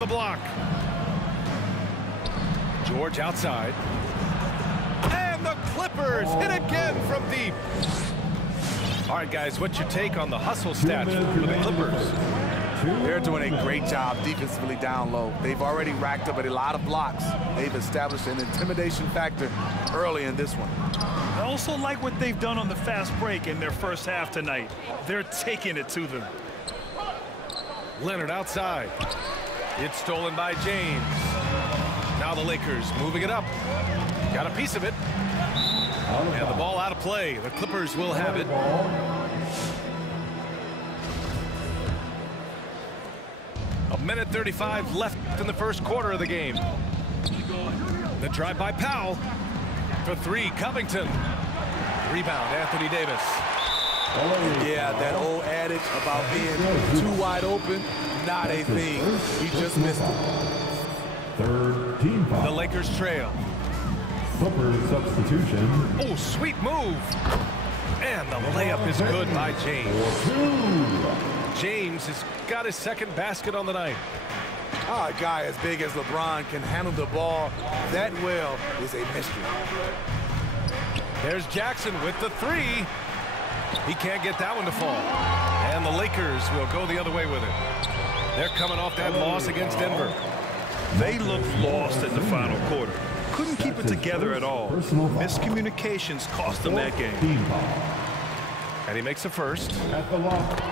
The block. George outside. And the Clippers hit again from deep. All right, guys, what's your take on the hustle stats for the Clippers? They're doing a great job defensively down low. They've already racked up a lot of blocks. They've established an intimidation factor early in this one. I also like what they've done on the fast break in their first half tonight. They're taking it to them. Leonard outside. It's stolen by James. Now the Lakers moving it up. Got a piece of it. And the ball out of play. The Clippers will have it. A minute 35 left in the first quarter of the game. The drive by Powell. For three, Covington. Rebound, Anthony Davis. Yeah, that old adage about being too wide open, not a thing. He just missed it. Third team foul. The Lakers trail. Clippers substitution. Oh, sweet move. And the layup is good by James. James has got his second basket on the night. A guy as big as LeBron can handle the ball that well is a mystery. There's Jackson with the three. He can't get that one to fall. And the Lakers will go the other way with it. They're coming off that loss against Denver. They looked lost in the final quarter. Couldn't keep it together at all. Miscommunications cost them that game. And he makes a first. At the lock.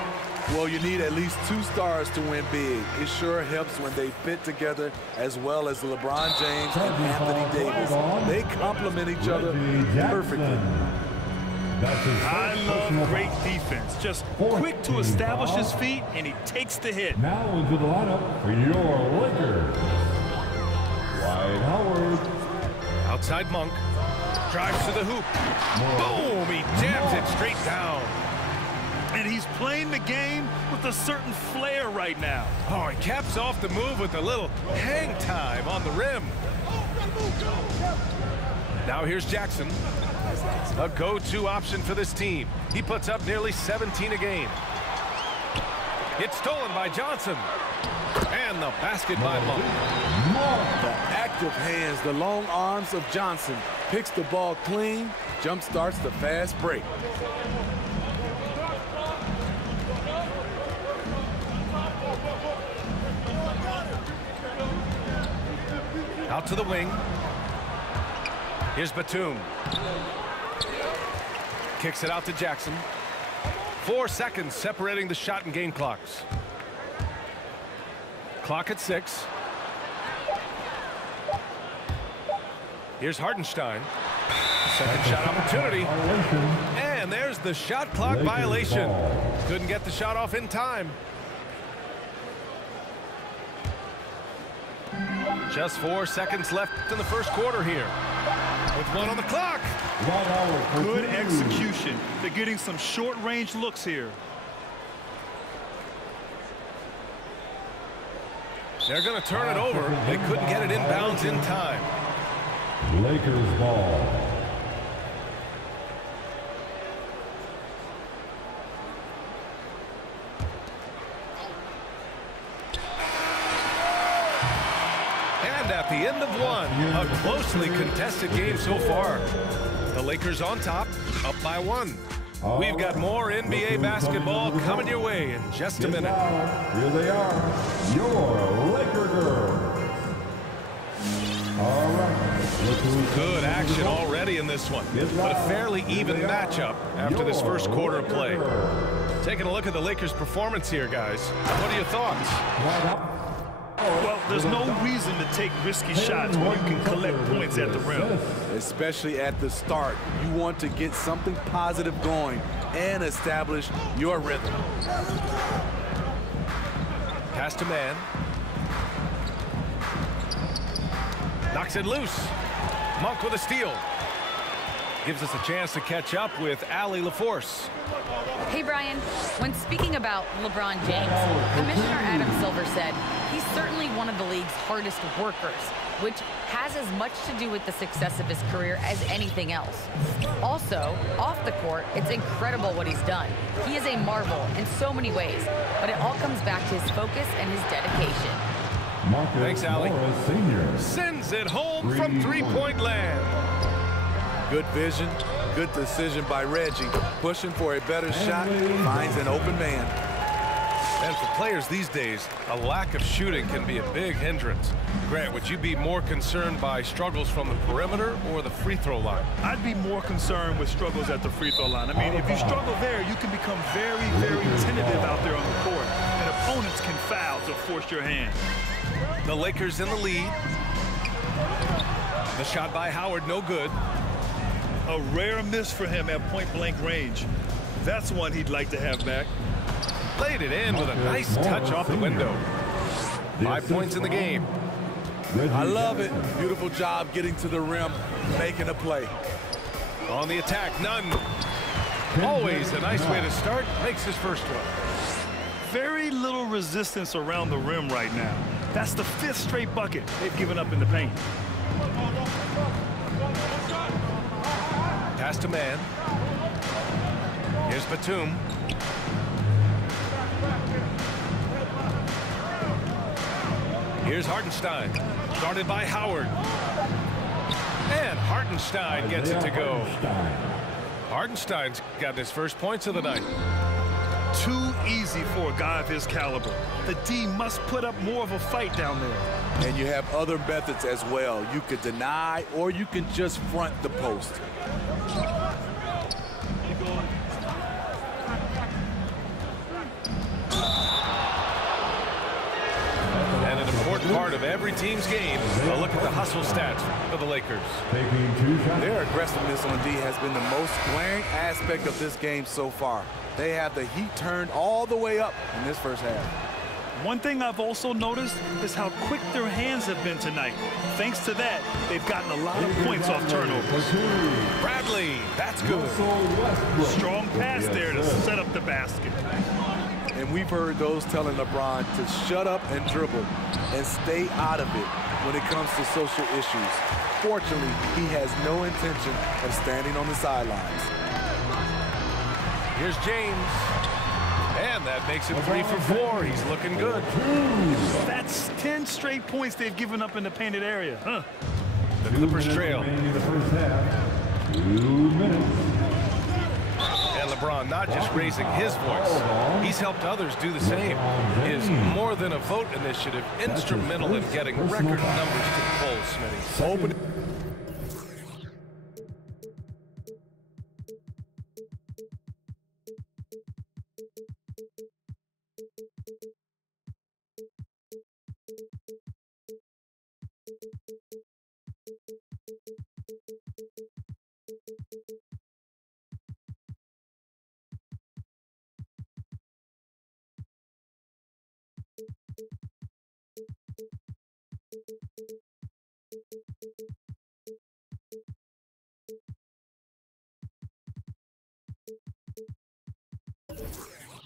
Well, you need at least two stars to win big. It sure helps when they fit together as well as LeBron James and Anthony Davis. They complement each other perfectly. I love great defense. Just quick to establish his feet, and he takes the hit. Now into the lineup for your Lakers. Dwight Howard. Outside Monk. Drives to the hoop. Boom! He jams it straight down. And he's playing the game with a certain flair right now. Oh, he caps off the move with a little hang time on the rim. Now here's Jackson. A go-to option for this team. He puts up nearly 17 a game. It's stolen by Johnson. And the basket by Monk. The active hands, the long arms of Johnson. Picks the ball clean, jump starts the fast break. Out to the wing. Here's Batum. Kicks it out to Jackson. 4 seconds separating the shot and game clocks. Clock at 6. Here's Hartenstein. Second shot opportunity. And there's the shot clock violation. Couldn't get the shot off in time. Just 4 seconds left in the first quarter here. With one on the clock. Good execution. They're getting some short-range looks here. They're going to turn it over. They couldn't get it inbounds in time. Lakers ball. And at the end of one, a closely contested game so far. The Lakers on top, up by 1. We've got more NBA basketball coming your way in just a minute. Here they are, your Laker girls. All right. Good action already in this one, but a fairly even matchup after this first quarter of play. Taking a look at the Lakers' performance here, guys. What are your thoughts? Well, there's no reason to take risky shots when you can collect points at the rim. Especially at the start. You want to get something positive going and establish your rhythm. Pass to man. Knocks it loose. Monk with a steal. Gives us a chance to catch up with Allie LaForce. Hey, Brian. When speaking about LeBron James, Commissioner Adam Silver said he's certainly one of the league's hardest workers, which has as much to do with the success of his career as anything else. Also, off the court, it's incredible what he's done. He is a marvel in so many ways, but it all comes back to his focus and his dedication. Thanks, Allie. Sends it home from three-point land. Good vision, good decision by Reggie. Pushing for a better shot, finds an open man. And for players these days, a lack of shooting can be a big hindrance. Grant, would you be more concerned by struggles from the perimeter or the free throw line? I'd be more concerned with struggles at the free throw line. I mean, if you struggle there, you can become very, very tentative out there on the court. And opponents can foul to force your hand. The Lakers in the lead. The shot by Howard, no good. A rare miss for him at point-blank range. That's one he'd like to have back. Laid it in with a nice touch off the window. 5 points in the game. I love it. Beautiful job getting to the rim, making a play. On the attack, none. Always a nice way to start. Makes his first one. Very little resistance around the rim right now. That's the 5th straight bucket they've given up in the paint. Pass to man. Here's Batum. Here's Hartenstein, guarded by Howard. And Hartenstein gets it to go. Hartenstein's got his first points of the night. Too easy for a guy of his caliber. The D must put up more of a fight down there. And you have other methods as well. You could deny or you can just front the post. Part of every team's game. A look at the hustle stats for the Lakers. Their aggressiveness on D has been the most glaring aspect of this game so far. They have the heat turned all the way up in this first half. One thing I've also noticed is how quick their hands have been tonight. Thanks to that, they've gotten a lot of points off turnovers. Bradley, that's good. Strong pass there to set up the basket. And we've heard those telling LeBron to shut up and dribble and stay out of it when it comes to social issues. Fortunately, he has no intention of standing on the sidelines. Here's James. And that makes it 3 for 4. He's looking good. That's 10 straight points they've given up in the painted area. Huh? The Clippers trail. The first half. 2 minutes. LeBron not just raising his voice, he's helped others do the same. His More Than a Vote initiative instrumental in getting record numbers to the polls, Smitty.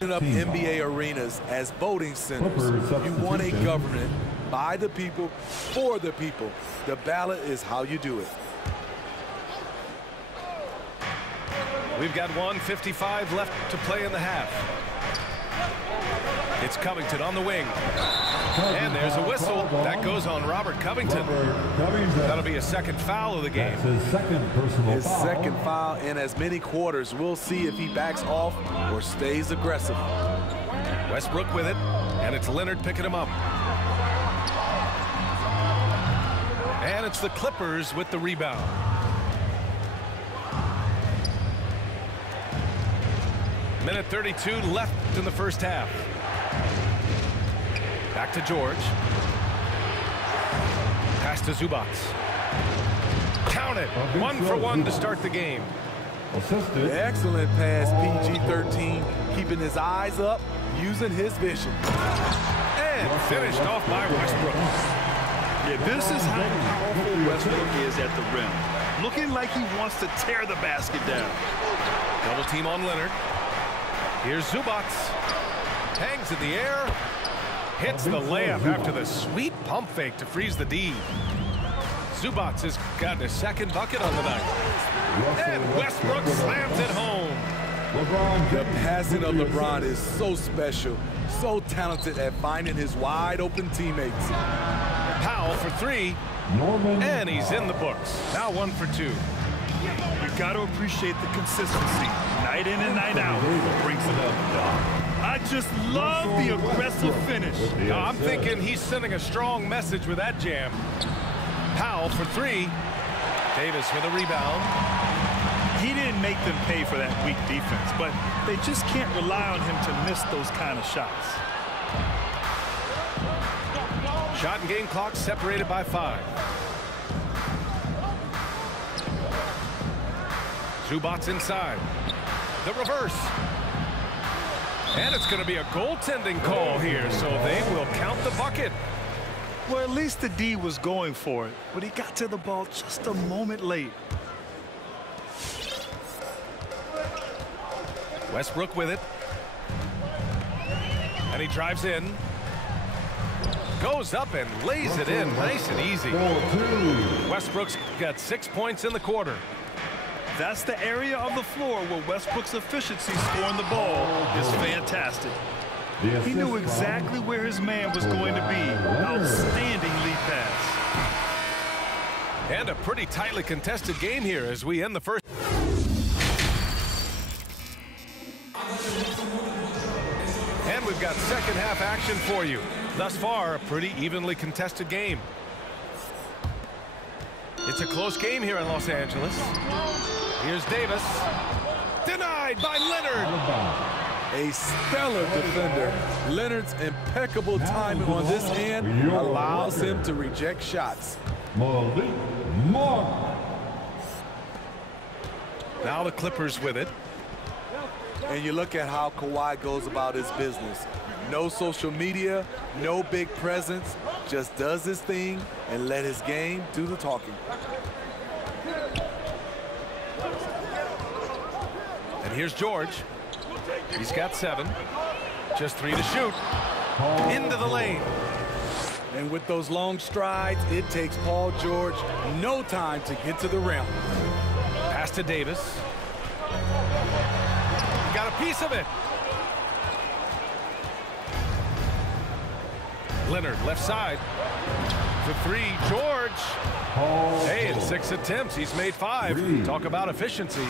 Up NBA arenas as voting centers. You want a government by the people, for the people. The ballot is how you do it. We've got 1:55 left to play in the half. It's Covington on the wing. And there's a whistle. That goes on Robert Covington. That'll be a second foul of the game. His second foul in as many quarters. We'll see if he backs off or stays aggressive. Westbrook with it, and it's Leonard picking him up. And it's the Clippers with the rebound. Minute 32 left in the first half. Back to George. Pass to Zubac. Count it. 1 for 1 to start the game. Excellent pass, PG-13. Keeping his eyes up, using his vision. And finished off by Westbrook. Yeah, this is how powerful Westbrook is at the rim. Looking like he wants to tear the basket down. Double team on Leonard. Here's Zubac. Hangs in the air. Hits the layup after the sweet pump fake to freeze the D. Zubac has gotten his second bucket on the night. And Westbrook slams it home. The passing of LeBron is so special. So talented at finding his wide open teammates. Powell for three. And he's in the books. Now 1 for 2. You've got to appreciate the consistency. Night in and night out. Brings it up. I just love the aggressive finish. I'm thinking he's sending a strong message with that jam. Powell for three. Davis with a rebound. He didn't make them pay for that weak defense, but they just can't rely on him to miss those kind of shots. Shot and game clock separated by 5. Zubac's inside. The reverse. And it's going to be a goaltending call here, so they will count the bucket. Well, at least the D was going for it, but he got to the ball just a moment late. Westbrook with it. And he drives in. Goes up and lays it in nice and easy. Westbrook's got 6 points in the quarter. That's the area of the floor where Westbrook's efficiency scoring the ball is fantastic. He knew exactly where his man was going to be. Outstanding lead pass. And a pretty tightly contested game here as we end the first. And we've got second half action for you. Thus far, a pretty evenly contested game. It's a close game here in Los Angeles. Here's Davis. Denied by Leonard. A stellar defender. Leonard's impeccable timing on this end allows him to reject shots. Now the Clippers with it. And you look at how Kawhi goes about his business. No social media, no big presence, just does his thing and let his game do the talking. And here's George. He's got 7. Just 3 to shoot. Into the lane. And with those long strides, it takes Paul George no time to get to the rim. Pass to Davis. Got a piece of it. Leonard, left side. For 3, George. Hey, in 6 attempts, he's made 5. Talk about efficiency.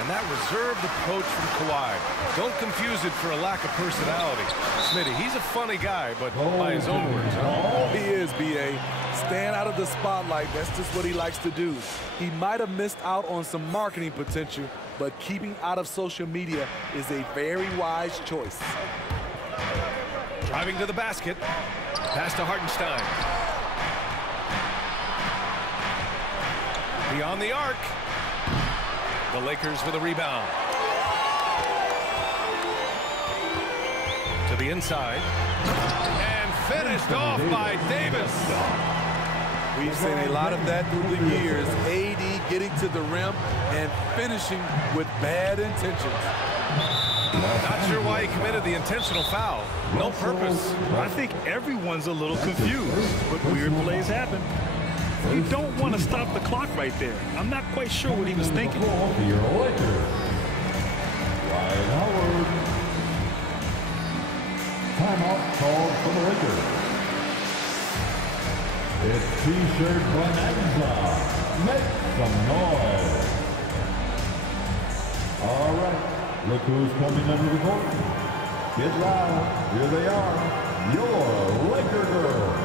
And that reserved approach from Kawhi. Don't confuse it for a lack of personality. Smitty, he's a funny guy, but by his own words. He is, B.A. Stand out of the spotlight, that's just what he likes to do. He might have missed out on some marketing potential, but keeping out of social media is a very wise choice. Driving to the basket. Pass to Hartenstein. Beyond the arc. The Lakers with a rebound. To the inside. And finished off by Davis. We've seen a lot of that through the years. AD getting to the rim and finishing with bad intentions. Not sure why he committed the intentional foul. No purpose. I think everyone's a little confused, but weird plays happen. You don't want to stop the clock right there. I'm not quite sure what he was thinking. Timeout called for the Lakers. It's T-shirt Bonanza. Make some noise. All right. Look who's coming under the court. Get loud. Here they are. Your Laker girls.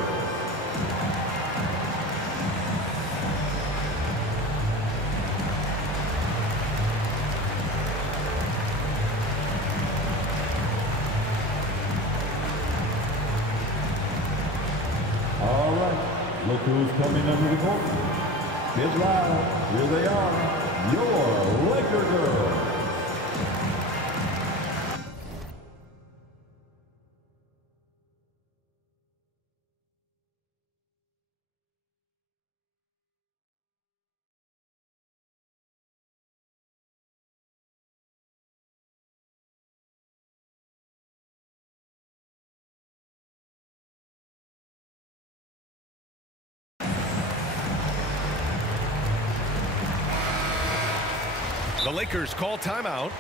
All right. Look who's coming under the court. Get loud. Here they are. Your Laker girls. The Lakers call timeout.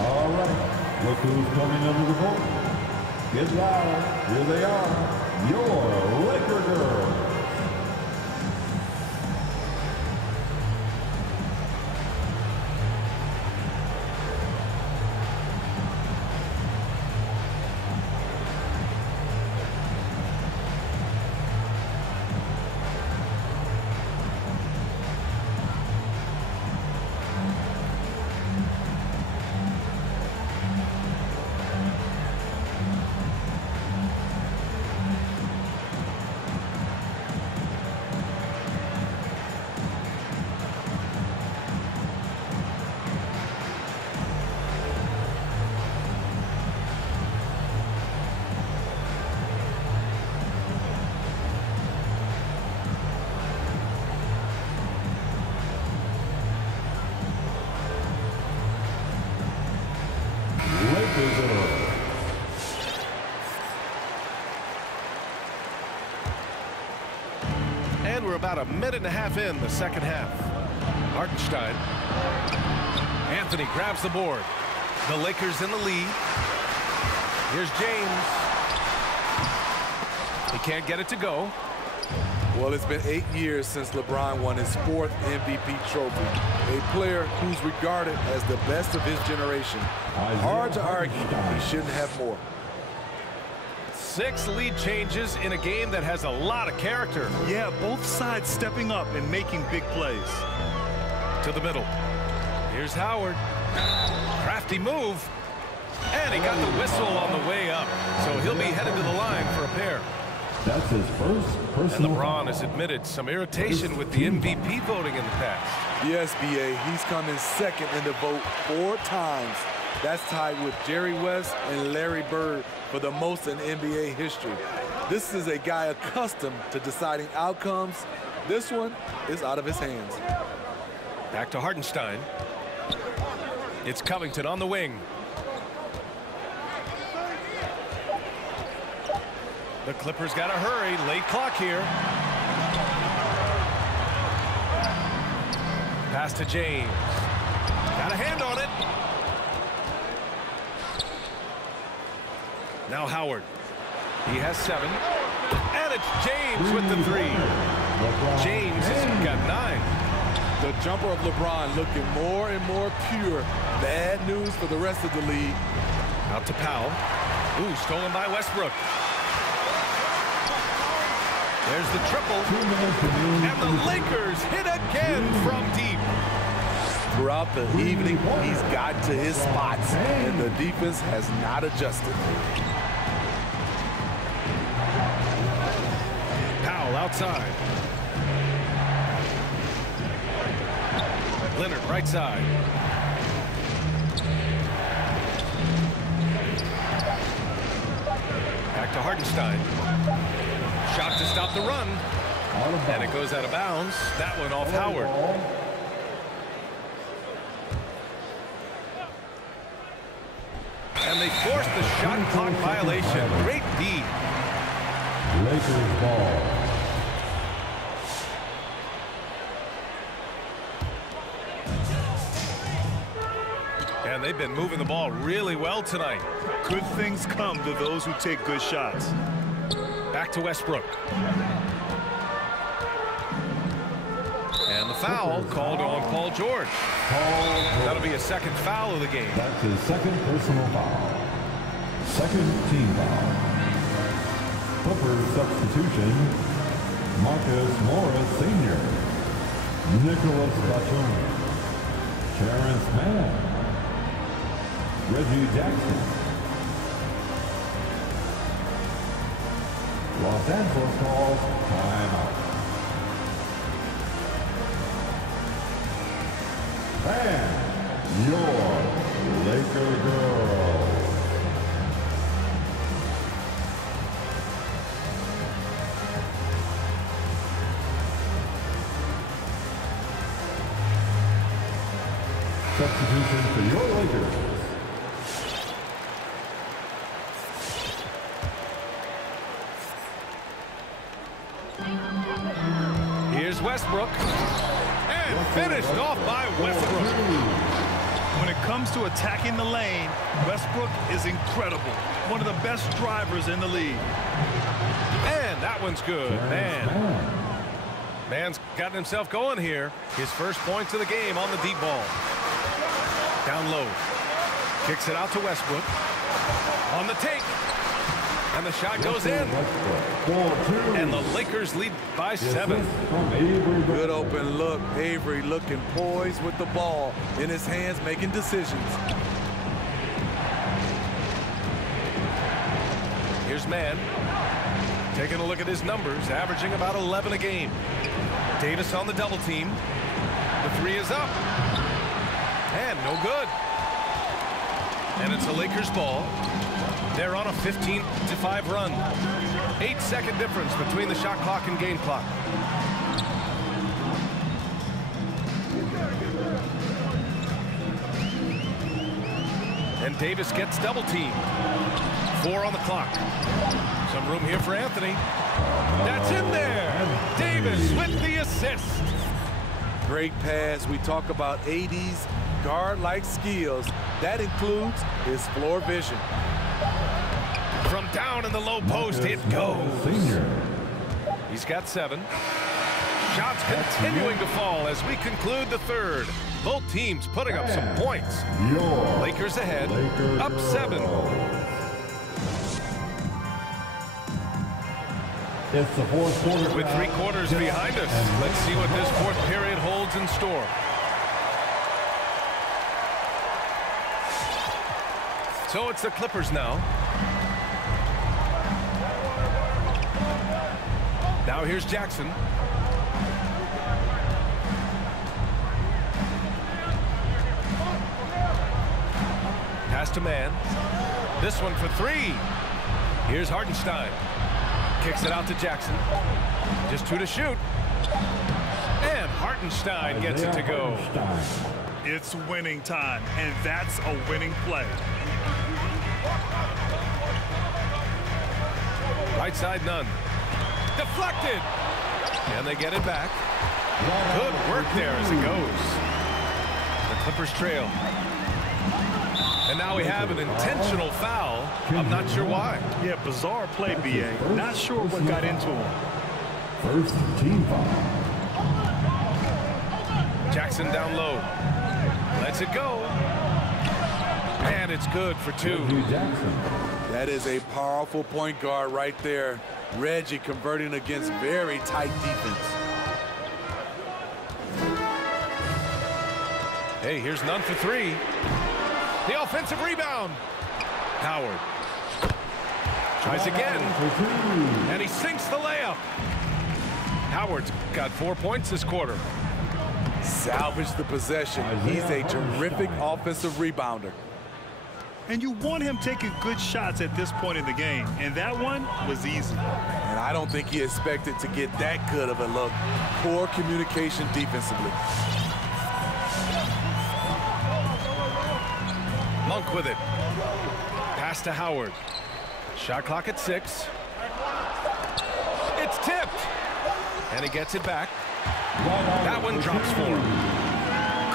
All right, look who's coming under the board. Get loud. Here they are, your Laker girls. And we're about a minute and a half in the second half. Hartenstein. Anthony grabs the board. The Lakers in the lead. Here's James. He can't get it to go. Well, it's been 8 years since LeBron won his 4th MVP trophy. A player who's regarded as the best of his generation. Hard to argue he shouldn't have more. 6 lead changes in a game that has a lot of character. Yeah, both sides stepping up and making big plays. To the middle. Here's Howard. Crafty move. And he got the whistle on the way up. So he'll be headed to the line for a pair. That's his first personal. And LeBron has admitted some irritation with the MVP voting in the past. Yes, B.A., he's come in second in the vote 4 times. That's tied with Jerry West and Larry Bird for the most in NBA history. This is a guy accustomed to deciding outcomes. This one is out of his hands. Back to Hartenstein. It's Covington on the wing. The Clippers got to hurry. Late clock here. Pass to James. Got a hand on it. Now Howard. He has 7. And it's James with the 3. James has got 9. The jumper of LeBron looking more and more pure. Bad news for the rest of the league. Out to Powell. Ooh, stolen by Westbrook. There's the triple. And the Lakers hit again from deep. Throughout the evening, he's gotten to his spots, and the defense has not adjusted. Powell outside. Leonard right side. Back to Hartenstein. Shot to stop the run. And it goes out of bounds. That one off Howard. And they forced the shot clock violation. Great D. Lakers ball. And they've been moving the ball really well tonight. Good things come to those who take good shots. Back to Westbrook. And the foul called on Paul George. That'll be a second foul of the game. That's his second personal foul. Second team foul. Clippers substitution. Marcus Morris Sr. Nicholas Batum. Terrence Mann. Reggie Jackson. Los Angeles calls timeout. And your Laker girls. Substitution for your Lakers. Here's Westbrook. And finished off by Westbrook. When it comes to attacking the lane, Westbrook is incredible. One of the best drivers in the league. And that one's good. Man's gotten himself going here. His first points of the game on the deep ball. Down low. Kicks it out to Westbrook. On the take. And the shot goes in. And the Lakers lead by 7. Good open look. Avery looking poised with the ball in his hands, making decisions. Here's Mann. Taking a look at his numbers, averaging about 11 a game. Davis on the double team. The 3 is up. And no good. And it's a Lakers ball. They're on a 15-5 run. 8-second difference between the shot clock and game clock. And Davis gets double teamed. 4 on the clock. Some room here for Anthony. That's in there. Davis with the assist. Great pass. We talk about 80s guard-like skills. That includes his floor vision. From down in the low post, it goes. He's got 7. Shots continuing to fall as we conclude the third. Both teams putting up some points. Lakers ahead, up 7. It's the fourth quarter. With 3 quarters behind us, let's see what this fourth period holds in store. So it's the Clippers now. Now here's Jackson. Pass to Mann. This one for 3. Here's Hartenstein. Kicks it out to Jackson. Just 2 to shoot. And Hartenstein gets it to go. It's winning time, and that's a winning play. Right side, none. Deflected. And they get it back. Good work there as it goes. The Clippers trail. And now we have an intentional foul. I'm not sure why. Yeah, bizarre play, B.A. Not sure what got into him. First team foul. Jackson down low. Lets it go. And it's good for 2. That is a powerful point guard right there. Reggie converting against very tight defense. Hey, here's none for 3. The offensive rebound. Howard. Tries again. And he sinks the layup. Howard's got 4 points this quarter. Salvage the possession. He's a terrific offensive rebounder. And you want him taking good shots at this point in the game. And that one was easy. And I don't think he expected to get that good of a look. Poor communication defensively. Monk with it. Pass to Howard. Shot clock at 6. It's tipped. And he gets it back. That one drops for him.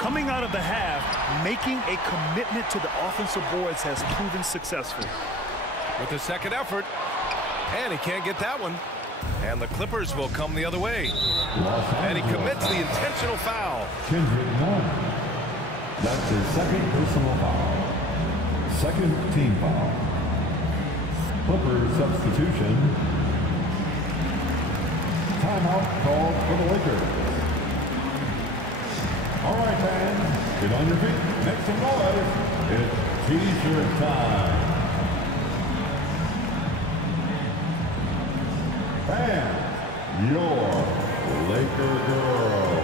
Coming out of the half, making a commitment to the offensive boards has proven successful. With the second effort. And he can't get that one. And the Clippers will come the other way. And he commits the intentional foul. That's his second personal foul. Second team foul. Clippers substitution. Timeout called for the Lakers. All right, fans, get on your feet, make some noise. It's T-shirt time. Fans, your Laker girls.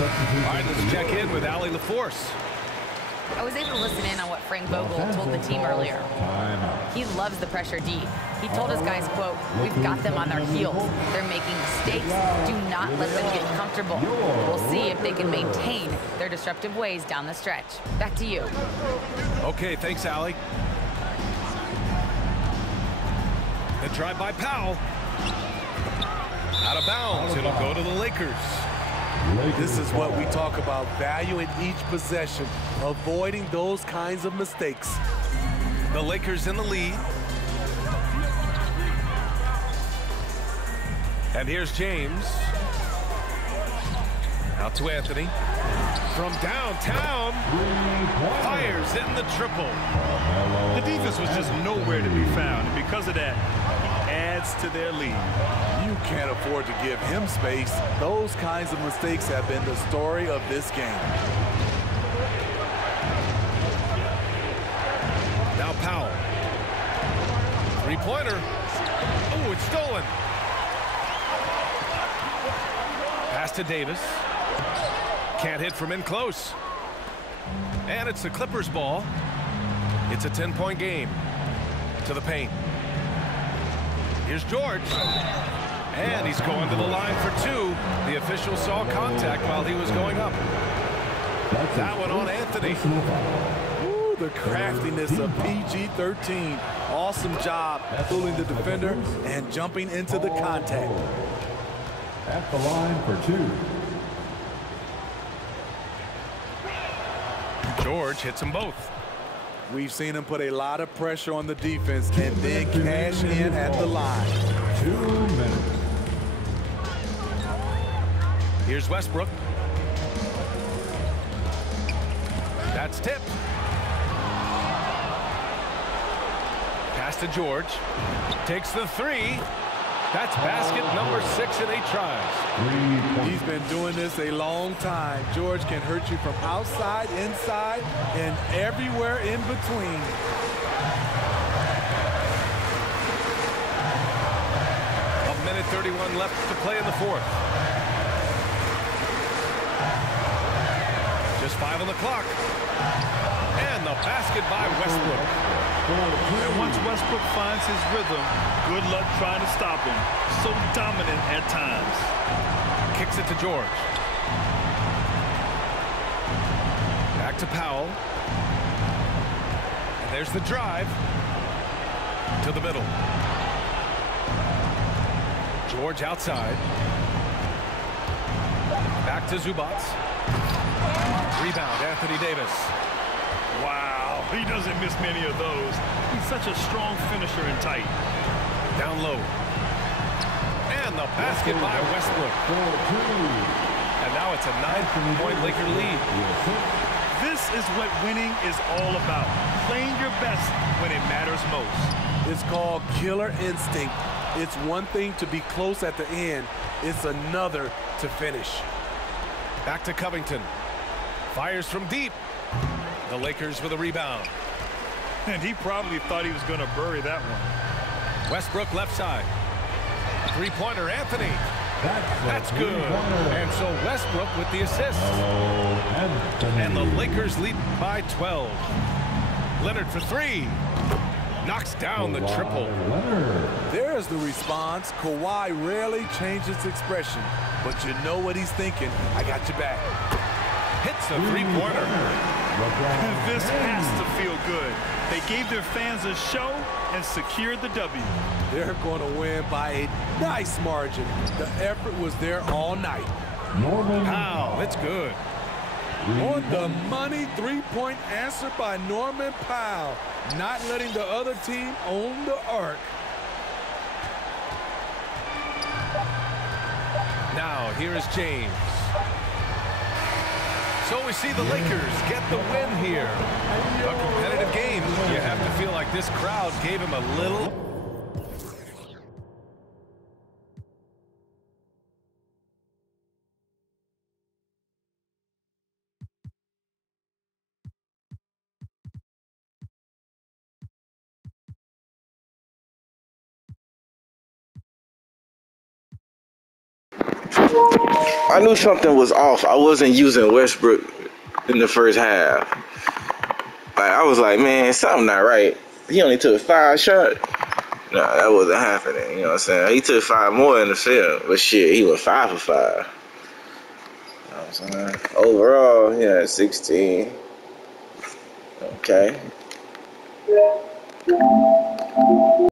All right, let's check in with Allie LaForce. I was able to listen in on what Frank Vogel told the team earlier. He loves the pressure deep. He told his guys, quote, "We've got them on their heels. They're making mistakes. Do not let them get comfortable. We'll see if they can maintain their disruptive ways down the stretch." Back to you. Okay, thanks, Allie. The drive by Powell. Out of bounds. It'll go to the Lakers. This is what we talk about, value in each possession, avoiding those kinds of mistakes. The Lakers in the lead. And here's James. Out to Anthony. From downtown. Fires in the triple. The defense was just nowhere to be found, and because of that, he adds to their lead. You can't afford to give him space. Those kinds of mistakes have been the story of this game. Now Powell. Three-pointer. Oh, it's stolen. Pass to Davis. Can't hit from in close. And it's the Clippers' ball. It's a 10-point game. To the paint. Here's George. And he's going to the line for two. The official saw contact while he was going up. That one on Anthony. Ooh, the craftiness of PG-13. Awesome job fooling the defender and jumping into the contact. At the line for two. George hits them both. We've seen him put a lot of pressure on the defense and then cash in at the line. 2 minutes. Here's Westbrook. That's tipped. Pass to George. Takes the three. That's basket number 6 in 8 tries. He's been doing this a long time. George can hurt you from outside, inside, and everywhere in between. A minute 31 left to play in the fourth. Just 5 on the clock. And the basket by Westbrook. And once Westbrook finds his rhythm, good luck trying to stop him. So dominant at times. Kicks it to George. Back to Powell. And there's the drive. To the middle. George outside. Back to Zubac. Rebound, Anthony Davis. Wow, he doesn't miss many of those. He's such a strong finisher and tight. Down low. And the basket by Westbrook. And now it's a 9-point Laker lead. This is what winning is all about. Playing your best when it matters most. It's called killer instinct. It's one thing to be close at the end. It's another to finish. Back to Covington. Fires from deep. The Lakers with a rebound. And he probably thought he was going to bury that one. Westbrook left side. Three-pointer, Anthony. That's good. And so Westbrook with the assist. And the Lakers lead by 12. Leonard for three. Knocks down the triple. There's the response. Kawhi rarely changes expression, but you know what he's thinking. I got your back. Hits a three-pointer. This has to feel good. They gave their fans a show and secured the W. They're going to win by a nice margin. The effort was there all night. Wow, it's good. On the money, three-point answer by Norman Powell, not letting the other team own the arc. Now, here is James. So we see the Lakers get the win here. A competitive game. You have to feel like this crowd gave him a little. I knew something was off. I wasn't using Westbrook in the first half. Like, I was like, man, something not right. He only took 5 shots. Nah, that wasn't happening. You know what I'm saying? He took 5 more in the film, but shit, he went 5 for 5. You know what I'm saying? Overall, he had 16. Okay.